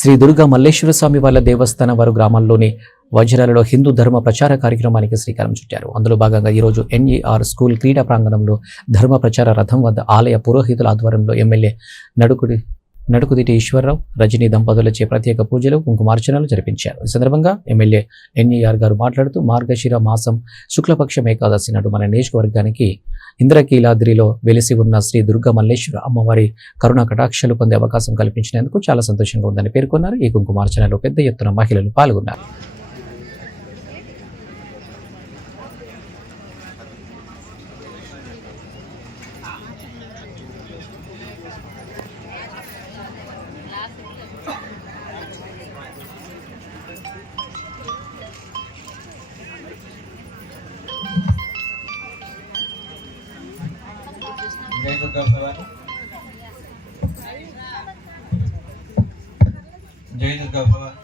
శ్రీ దుర్గా మల్లేశ్వర స్వామి వార్ల దేవస్థానం వారు గ్రామాల్లోని వజ్రాలలో హిందూ ధర్మ ప్రచార కార్యక్రమానికి శ్రీకారం చుట్టారు. అందులో భాగంగా ఈరోజు ఎన్ఈఆర్ స్కూల్ క్రీడా ప్రాంగణంలో ధర్మ ప్రచార రథం వద్ద ఆలయ పురోహితుల ఆధ్వర్యంలో ఎమ్మెల్యే నడుకుదిటి ఈశ్వరరావు, రజనీ దంపతులచే ప్రత్యేక పూజలు, కుంకుమార్చనలు జరిపించారు. ఈ సందర్భంగా ఎమ్మెల్యే ఎన్ఈఆర్ గారు మాట్లాడుతూ మార్గశిర మాసం శుక్లపక్షం ఏకాదశి నాడు మన నియోజకవర్గానికి ఇంద్రకీలాద్రిలో వెలిసి ఉన్న శ్రీ దుర్గా మల్లేశ్వర అమ్మవారి కరుణా కటాక్షలు పొందే అవకాశం కల్పించినందుకు చాలా సంతోషంగా ఉందని పేర్కొన్నారు. ఈ కుంకుమార్చనలో పెద్ద ఎత్తున మహిళలు పాల్గొన్నారు. जय दुर्गा भवानी, जय दुर्गा भवानी,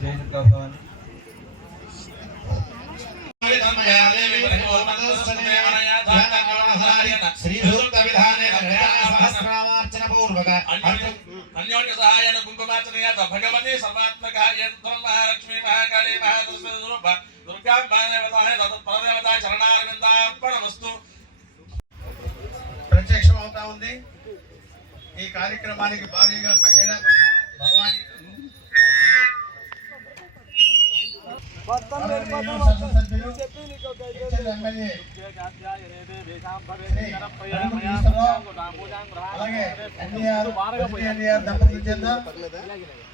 जय दुर्गा भवानी। अन्योन्य सहायन कुंकुमार्चनया भगवती सर्वात्मकाय महालक्ष्मी महाकाली महासरस्वती स्वरूप दुर्गा मानवताय परदेवता चरणारविंदार्पणमस्तु ప్రత్యక్షం అవుతా ఉంది. ఈ కార్యక్రమానికి భారీగా మహిళా భవాని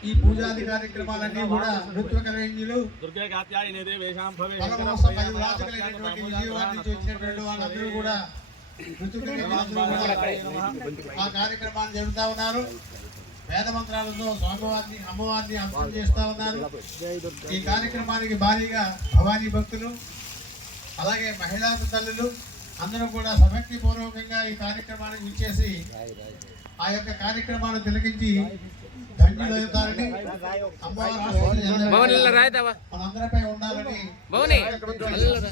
ఈ పూజాది కార్యక్రమాలన్నీ కూడా నృత్య కళాకారులు విజయవాడ నుంచి వచ్చినటువంటి వాళ్ళందరూ కూడా ఆ కార్యక్రమాన్ని జరుపుతా ఉన్నారు. వేద మంత్రాలతో స్వామివారిని అమ్మవారిని అర్థం చేస్తా ఉన్నారు. ఈ కార్యక్రమానికి భారీగా భవానీ భక్తులు అలాగే మహిళా తల్లులు అందరూ కూడా సభక్తి పూర్వకంగా ఈ కార్యక్రమానికి విచ్చేసి ఆ యొక్క కార్యక్రమాన్ని తిలకించి ధన్యులవుతారని మనందరిపై ఉండాలని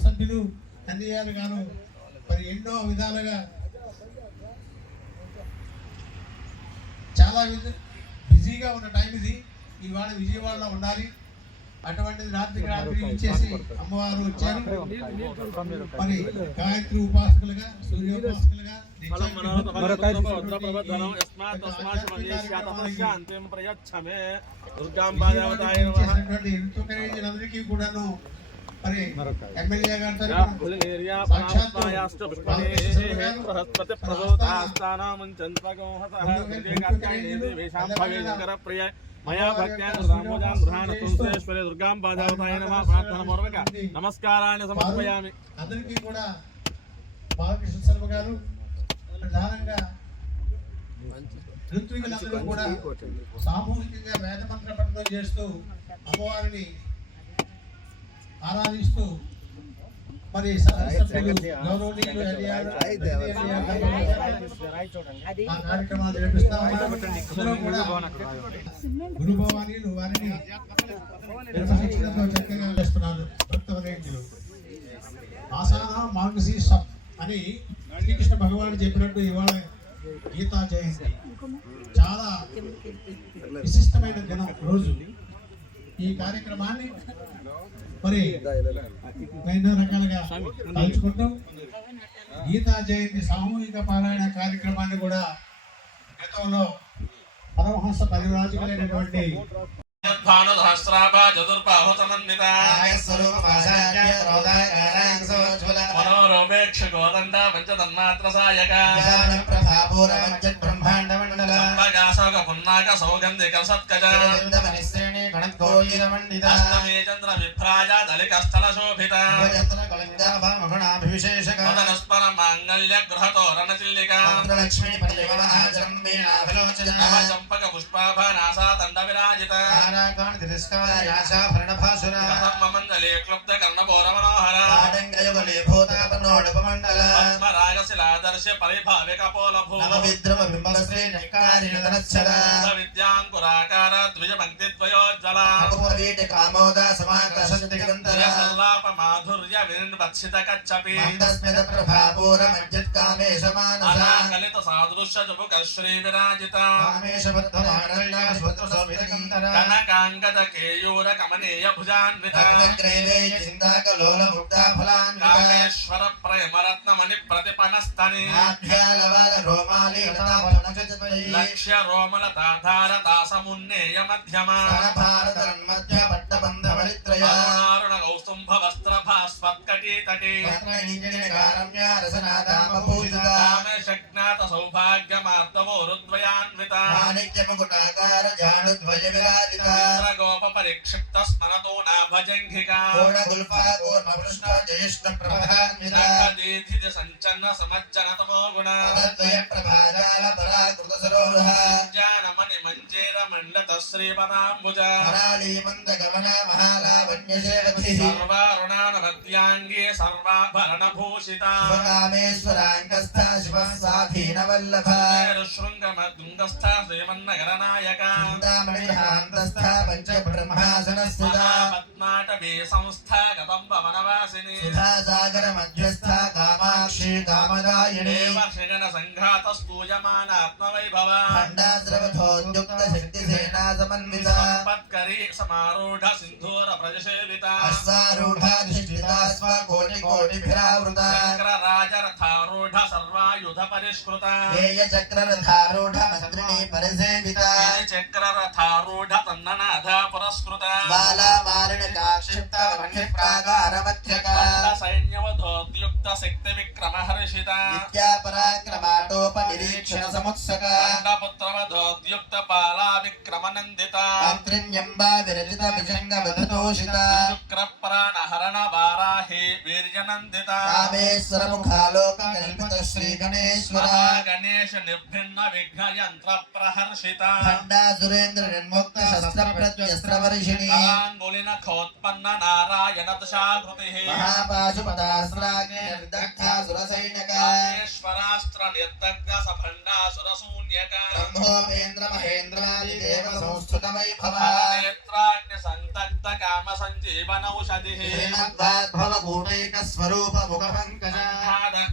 సభ్యులు నందియాలు గారు మరి ఎన్నో విధాలుగా చాలా బిజీగా ఉన్న టైం ఇది. ఇవాళ విజయవాడలో ఉండాలి, అటువంటిది రాత్రికి రాత్రి ఇచ్చేసి అమ్మవారు వచ్చారు. మరి గాయత్రి ఉపాసకులుగా, సూర్యోపాసకులుగా అందరికీ కూడాను మరి ఎమ్మెల్యే గారు మయా భక్త్యాశ్వరి దుర్గాం పాదావతాయ నమః ప్రార్థనపూర్వక నమస్కారాన్ని సమర్పయామి. అందరికీ కూడా బాలకృష్ణ శర్మ గారు ప్రధానంగా ఋత్వికులందరూ కూడా సామూహికంగా వేద మంత్ర పఠనం చేస్తూ అమ్మవారిని ఆరాధిస్తూ మరి కార్యక్రమాలు జరిపిస్తా గురు భవానీలు వారిని చక్కగా చేస్తున్నారు. భక్తవరేంద్రులు ఆసాన మార్గశీర్ష అని శ్రీకృష్ణ భగవానుడు చెప్పినట్టు ఇవాళ గీతా జయంతి చాలా విశిష్టమైన దినం రోజు. ఈ కార్యక్రమాన్ని మరి ఎన్నో రకాలుగా తలుచుకుంటూ గీతా జయంతి సామూహిక పారాయణ కార్యక్రమాన్ని కూడా గతంలో పరమహంస పరివ్రాజకులైనటువంటి మనోరోపేక్ష గోదండ పంచతన్మాత్ర సాయక బ్రహ్మాండమండల పున్నాక సౌగంధిక సత్కజ చంద్ర విభ్రాజ దళికస్థల శోభిత మదనస్పర మాంగళ్య గృహతోరణ చిల్లిక చంపక పుష్పాభ నాసా దండ విరాజిత తారాకాన్ తిరస్కారాయాశా భరణభాసుర మండలే క్లుప్త కర్ణపౌర మనోహర ఆడంగయుగలే భూతాపన్నోడపమండల పద్మరాగశిలాదర్శ పరిభావిక పోలభూ నవ విద్రమ బింబశ్రీ నైకారిణదనశ్చర విద్యాంకురాకార ద్విజ పంక్తి ద్వయోజ్వల అపవీట కామోద సమాకర్షంతి గంతర సల్లాప మాధుర్య వినిర్వత్సిత కచ్చపి మందస్మిత ప్రభాపూర మజ్జిత్కామేశ మానస అనాకలిత సాదృశ్య జుపుక శ్రీ విరాజిత కామేశ బద్ధమానల్య స్వత్ర సోమిత గంతర కనకాంగద కేయూర కమనీయ భుజాన్విత అగ్రగ్రేవే చింతాకలోల ముక్తా ఫలాన్విత కామేశ్వర ప్రేమరత్నమణి ప్రతిపనస్తని ఆభ్యాలవల రోమాలి హతాఫలనచత్వయి లక్ష్య రోమల దాధార దాసమున్నేయ మధ్యమ భారతన్మధ్య పట్టబంధవళిత్రయ అరుణారుణ కౌస్తుంభ వస్త్ర భాస్వత్కటీ తటీ కారమ్య రసనాదామభూషిత కామేశజ్ఞాత సౌభాగ్యమార్తవోరుద్వయాన్విత మాణిక్యముకుటాకార జానుధ్వజ విరాజిత గోప పరిక్షిప్త స్మరతో నాభజంఘికా పూర్ణగుల్ఫా కూర్మకృష్ణ జయష్ణ ప్రభాన్విత దీధిజ సంచన్న సమజ్జనతమో గుణ పదద్వయ ప్రభాజాల పరాకృత సరోహ జానమణి మంజేర మండత శ్రీపదాంబుజ కరాళీ మంద గమన మహాలావణ్యసేవతి సర్వారుణాన మధ్యాంగే సర్వాభరణ భూషిత శివకామేశ్వరాంకస్థ శివ సాధీన వల్లభ శృంగమద్గుంగస్థ శ్రీమన్నగర నాయక చింతామణిహాంతస్థ పంచ బ్రహ్మాసనస్థిత పద్మాటవీ సంస్థ గతంబ వనవాసిని సుధాసాగర మధ్యస్థ కామాక్షి కామదాయిని దేవర్షిగణ సంఘాత స్తూయమానాత్మవైభవ ఖండాద్రవథోద్యుక్త శక్తి సేనా సమన్విత సంపత్కరీ సమారూఢ సింధూర ప్రజసేవిత అశ్వారూఢాధిష్ఠిత స్వ కోటి కోటిభిరావృత చక్ర రాజరథారూఢ సర్వాయుధ పరిష్కృత హేయ చక్రరథారూఢ మంత్రిణీ పరిసేవిత చక్రరథారూఢ తన్ననాథ పురస్కృత బాలా మారిణ కాక్షిప్త వన్య ప్రాగార మధ్యక సైన్యవధోద్యుక్త శక్తి విక్రమ హర్షిత విద్యా పరాక్రమాటోప నిరీక్షణ సముత్సక పుత్రవధోద్యుక్త బాలా విక్రమ నందిత మంత్రిణ్యంబా విరచిత విజంగ విధతోషిత శుక్ర ప్రాణ హరణ వారాహి వీర్యనందిత కామేశ్వర ముఖాలోక కల్పిత శ్రీ గణేశ్వర గణేశ నిర్భిన్న విఘ్న యంత్ర ప్రహర్షిత ఖండా సురేంద్ర నిర్ముక్త శస్త్ర ప్రత్యస్త్ర వర్షిణి అంగుళిన ఖోత్పన్న నారాయణ దశాకృతి మహాపాశుపదాస్త్రాగ్ని నిర్దగ్ధాసుర సైన్యక ఈశ్వరాస్త్ర నిర్దగ్ధ సభండాసుర శూన్యక బ్రహ్మోపేంద్ర మహేంద్రాది దేవ సంస్థుత వైభవ నేత్రాగ్ని సంతగ్ధ కామ సంజీవనౌషధి శ్రీమద్వాద్భవ కూటైక స్వరూప ముఖ పంకజ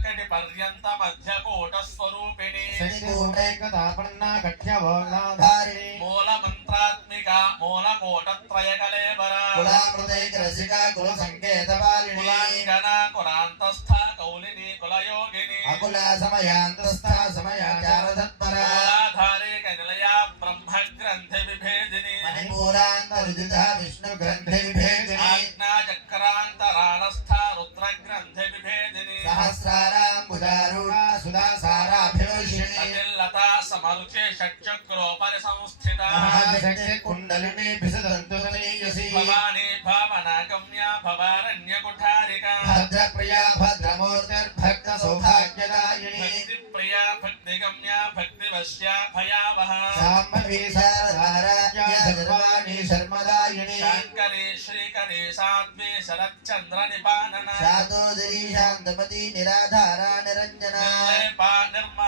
కటి పర్యంత మధ్య కోట స్వరూపిణి శని కూటైక తాపన్నా కఠ్య భోగాధారిణి మూల మంత్రాత్మిక మూల కోట త్రయ కలేబర కులామృతైక రసిక కుల సంకేత వాలిని కులాంగన కులాంతస్థ కౌలిని కులయోగిని అకుల సమయాంతస్థ సమయాచార తత్పర మూలాధారే కనిలయా బ్రహ్మ గ్రంథి విభేదిని మణిపూరాంత రుజిత విష్ణు గ్రంథి విభేదిని ఆజ్ఞా చక్రాంతరాళస్థ రుద్ర గ్రంథి విభేదిని సహస్రారాంబుజారూఢ సుధాసారాభివర్షిణి అతిల్లత సమరుచే షట్చక్రోపరి సంస్థిత మహాశక్తి కుండలిని బిసదంతు తనీయసి భవానీ భావనాగమ్య భవారణ్య కుఠారిక భద్రప్రియా భద్రమూర్తిర్భక్త సౌభాగ్యదాయిని భక్తి ప్రియ భక్తిగమ్య భక్తివశ్య భయావహ శాంభవి శారదారాజ్య సర్వాణి శర్మదాయిని శాంకరి శ్రీకరి సాధ్వి శరచ్చంద్ర నిపానన శాతోదరీ శాంతపతి నిరాధారా నిరంజన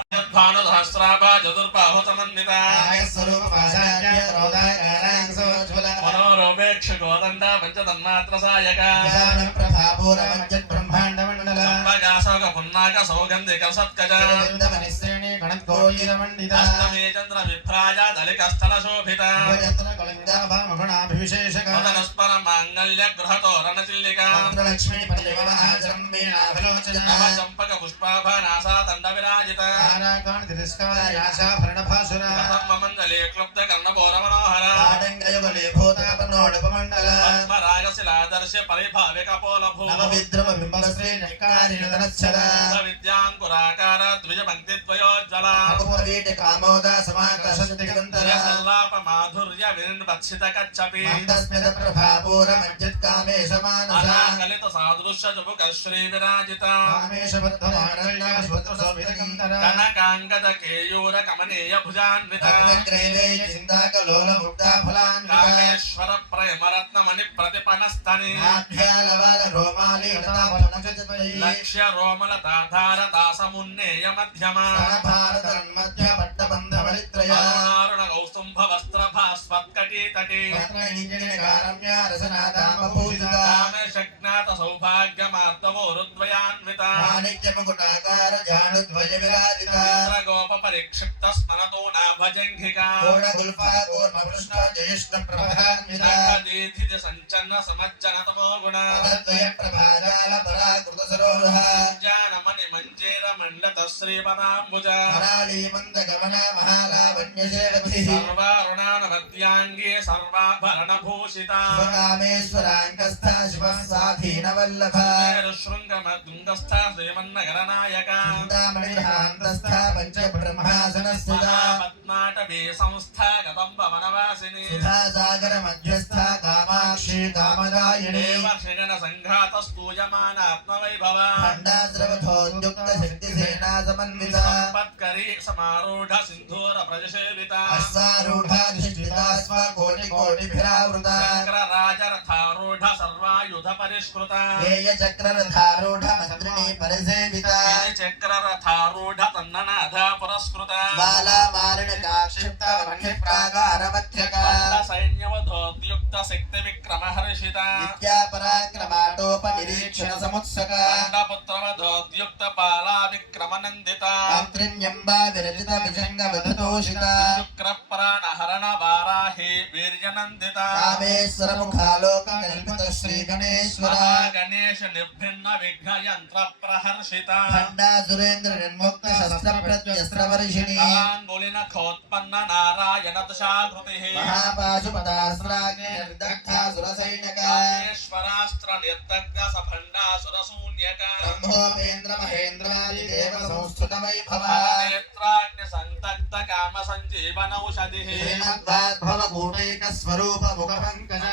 నిర్మద్భానుసహస్రాభా చతుర్బాహు సమన్విత స్వరూప పాశాచ్య క్రోధాకారాంశోజ్వల మనోరూపేక్ష గోదండ పంచతన్మాత్ర సాయక ప్రభాపూర మజ్జత్ బ్రహ్మాండ మండల సంపగాసోక పున్నాక సౌగంధిక సత్కజ శ్రేణి గణకోయిర మండిత అష్టమే చంద్ర విభ్రాజ దళిక స్థల శోభిత భోజంతర కళంగాభామగుణాభివిశేషక మదనస్పర మాంగళ్య గృహతోరణ చిల్లిక మంత్రలక్ష్మీ పరివహాచరం వీణాభలోచన నవ చంపక పుష్పాభానాసా దండ విరాజిత తారాకాన్ తిరస్కారాయాశా భరణభాసుర మండలే క్లుప్త కర్ణపౌర మనోహర ఆడంగయుగలే భూతాపన్నోడపమండల పద్మరాగశిలాదర్శ పరిభావిక పోలభూ నవ విద్రమ బింబశ్రీ నైకారిణదనశ్చర విద్యాంకురాకార ద్విజ పంక్తి ద్వయోజ్వల అపవీట కామోద సమాకర్షంతి గంతర సల్లాప మాధుర్య వినిర్వత్సిత కచ్చపి మందస్మిత ప్రభాపూర మజ్జిత్కామేశ మానస అనాకలిత సాదృశ్య జుపుక శ్రీ విరాజిత కామేశ బద్ధమానల్య స్వత్ర స్మితంతర కనకాంగద కేయూర కమనీయ భుజాన్విత సర్వగ్రేవే చింతాకలోల ముక్తాఫలాన్విత కామేశ్వర ప్రేమరత్నమణి ప్రతిపనస్తని ఆభ్యాలవల రోమాలి హృతాపనచత్వై లక్ష్య రోమలతాధార దాసమున్నేయ మధ్యమ భారతన్మధ్య పట్టబంధవళిత్రయ అరుణ కౌస్తుంభ వస్త్ర భాస్వత్కటీ తటి కారమ్య రసనాదామభూషిత కామేశజ్ఞాత సౌభాగ్యమార్దవో రుద్వయాన్విత మాణిక్యముకుటాకార జానుధ్వజ విరాజిత గోప పరిక్షిప్త స్మరతో నాభజంఘికా కోణగుల్ఫా కూర్మకృష్ణ జయష్ణ ప్రభాన్విత దీధిజ సంచన్న సమజ్జనతమో గుణ పదద్వయ ప్రభాజాల పరాకృత సరోరుహ జానమణి మంజేర మండత శ్రీపదాంబుజ కరాళీ మంద గమన మహాలావణ్యశేషభిః సర్వారుణానమద్యాంగే సర్వాభరణ భూషిత శివకామేశ్వరాంకస్థ శివః సాధీన వల్లభ శృంగమద్దుంగస్థ శ్రీమన్నగరనాయక చింతామణిభ్రాంతస్థ పంచబ్రహ్మాసనస్థిత పద్మాటవీ సంస్థ గతంబ వనవాసిని సుధా సాగర మధ్యస్థ కామాక్షి కామదాయిని దేవ శగన సంఘాత స్తూయమానాత్మవైభవ ఖండాద్రవథోద్యుక్త శక్తి సేనా సమన్విత సంపత్కరీ సమారూఢ సింధూర ప్రజసేవిత అశ్వారూఢాధిష్ఠితా స్వ కోటి కోటిభిరావృత శంకర రాజరథారూఢ సర్వాయుధ పరిష్కృత హేయ చక్రరథారూఢ మంత్రిణీ పరిసేవిత చక్రరథారూఢ తన్ననాథ పురస్కృత బాలా మారిణ కాక్షిప్త వన్య ప్రాగారమధ్యక సైన్యవధోద్యుక్త శక్తి విక్రమ హర్షిత విద్యా పరాక్రమాటోప నిరీక్షణ సముత్సక పుత్రవధోద్యుక్త బాలా విక్రమ నందిత మంత్రిణ్యంబా విరచిత విజంగ వధతోషిత శుక్ర ప్రాణహరణ వారాహి వీర్యనందిత కామేశ్వర ముఖాలోక కల్పిత శ్రీ గణేశ్వర గణేశ నిర్భిన్న విఘ్న యంత్ర ప్రహర్షిత ఖండా సురేంద్ర నిర్ముక్త శస్త్ర ప్రత్యస్త్ర వర్షిణి అంగులిన ఖోత్పన్న నారాయణ దశాకృతి మహాపాశుపదాస్త్రాగ్ని నిర్దగ్ధా సురసైన్యక ఈశ్వరాస్త్ర నిర్దగ్ధ సభండాసుర శూన్యక బ్రహ్మోపేంద్ర మహేంద్రాది దేవ సంస్థుత వైభవ నేత్రాగ్ని సంతగ్ధ కామ సంజీవనౌషధి శ్రీమద్వాగ్భవ కూటైక స్వరూప ముఖ పంకజ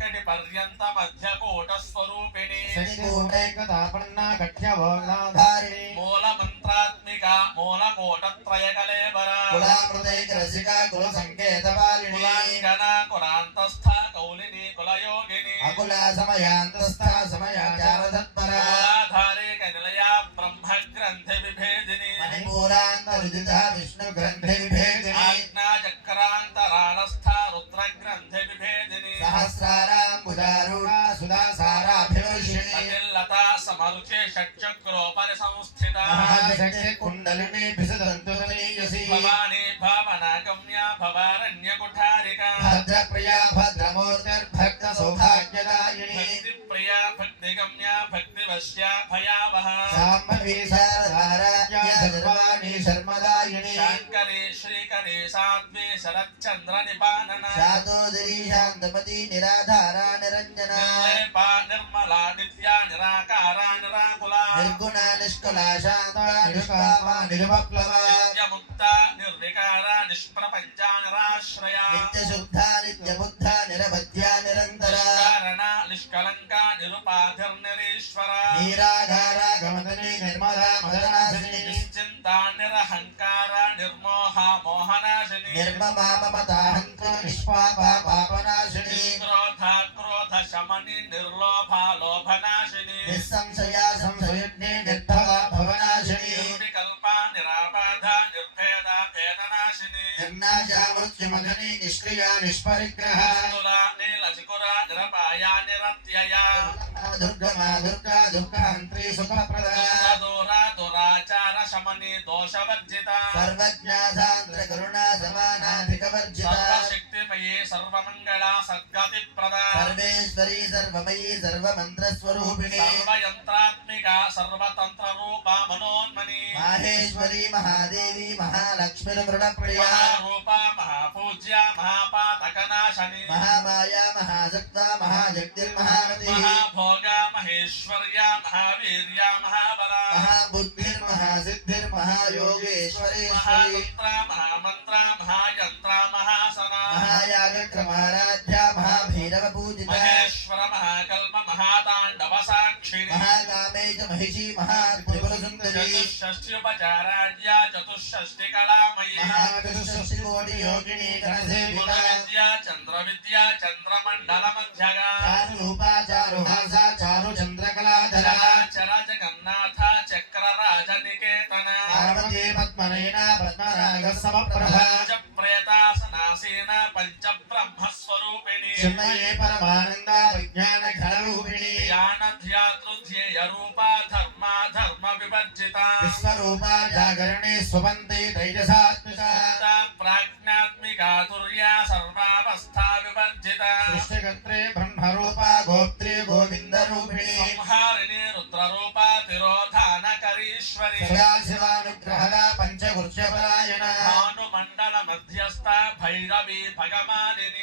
కటి పర్యంత మధ్యకూట స్వరూపిణి శని కూటైక తాపన్నా కఠ్యభోగాధారిణి మూల మంత్రాత్మిక మూల కోటత్రయ కలేబర కులామృతైక రసిక కుల సంకేత పాలిని కులాంగన కులాంతస్థ కౌలిని కులయోగిని అకులా సమయాంతస్థ సమయాచార తత్పర కులాధారే నిలయ బ్రహ్మ గ్రంథి విభేదిని మణిపూరాంత రుజిత విష్ణు గ్రంథి విభేదిని ఆజ్ఞా చక్రాంతరాళస్థ రుద్ర గ్రంథి విభేదిని సహస్రారాంబుజారూఢ సుధా సారాభివర్షిణి అఖిల్లత సమరుచే షట్చక్రోపరి సంస్థిత మహాశక్తి కుండలిని విసదంతునీయసి భవానీ భావనాగమ్య భవారణ్య కుఠారిక భద్రప్రియా భద్రమూర్తిర్భక్త సౌభాగ్యదాయిని భక్తి ప్రియ భక్తిగమ్య భక్తివశ్య భయావహ శాంభవి శారదారాజ్య సర్వాణి శర్మదాయిని శాంకరి శ్రీకరి సాధ్వి శరచ్చంద్ర నిపానన శాతోదరీ శాంతమతి నిరాధారా నిరంజన నిర్లేపా నిర్మలా నిత్యా నిరాకారా నిరాకులా నిర్గుణ నిష్కలా శాంత నిష్కామా నిరుపప్లవ నిత్యముక్త నిర్వికార నిష్ప్రపంచ నిరాశ్రయ నిత్యశుద్ధ నిత్యబుద్ధ నిరవధ్య నిరంతర నిష్కారణ నిష్కలంక నిరుపాధిర్నిరీశ్వర నీరాగార గమతని నిర్మలా మదనాశిని నిశ్చింత నిరహంకార నిర్మోహ మోహనాశిని నిర్మమా మమతాహంక నిష్పాప పాపనాశిని నిష్క్రోధ క్రోధ శమని నిర్లోభ లోభనాశిని నిస్సంశయా సంశయజ్ఞే నిర్భవ భవనాశిని నిర్వికల్ప నిరాబాధ నిర్భేద భేదనాశిని నిర్నాశా మృత్యుమగని నిష్క్రియా నిష్పరిగ్రహ తుల నీలచికుర నిరపాయ నిరత్యయ దుర్గమా దుర్గా దుఃఖహంత్రి సుఖప్రద దూర దురాచార శమని దోషవర్జిత సర్వజ్ఞా సాంద్ర కరుణా సమానాధిక వర్జిత సర్వశక్తిమయీ సర్వమంగళ సద్గతి ప్రద సర్వేశ్వరీ సర్వమయీ సర్వమంత్ర స్వరూపిణి సర్వయంత్రాత్మిక సర్వతంత్ర రూప మనోన్మని మాహేశ్వరీ మహాదేవి మహాలక్ష్మి మృణప్రియ మహారూప మహాపూజ్య మహాపాతకనాశని మహామాయా మహాశక్త మహాజగ్తిర్మహానది మహాభోగ మహేశ్వర్య మహావీర్య మహాబల మహాబుద్ధిర్మహాసిద్ధిర్మహాయోగేశ్వరేశ్వరి మహాతంత్ర మహామంత్ర మహాయంత్ర మహాసన మహాయాగక్రమారాధ్య మహాభైరవ పూజిత మహేశ్వర మహాకల్ప మహాతాండవ సాక్షిణి మహాకామే च महिषी महात्रिपुरसुन्दरी चतुष्षष्ट्युपचाराज्या चतुष्षष्टिकलामयी महाचतुष्षष्टिकोटि योगिनी गणसेविका गुणविद्या चन्द्रविद्या चन्द्रमण्डलमध्यगा चारुरूपा चारुहासा चारुचन्द्रकलाधरा चराचरजगन्नाथा चक्रराजनिकेतना पार्वती पद्मनयना पद्मरागः समप्रभा प्रेतासनासीना पञ्चब्रह्मस्वरूपिणी चिन्मये परमानन्दा विज्ञानघनरूपिणी ध्यानध्यातृध्येयरूपा धर्मा धर्मविवर्जिता विश्वरूपा जागरणे स्वपन्ते तैजसात्मिका प्राज्ञात्मिका तुर्या सर्वावस्था विवर्जिता सृष्टिकर्त्रे ब्रह्मरूपा गोत्रे गोविन्दरूपिणी संहारिणी रुद्ररूपा तिरोधानकरीश्वरी सदाशिवानुग्रहदा पञ्चगुर्जपरायणा भानुमण्डल मध्यस्था भैरवी भगमालिनी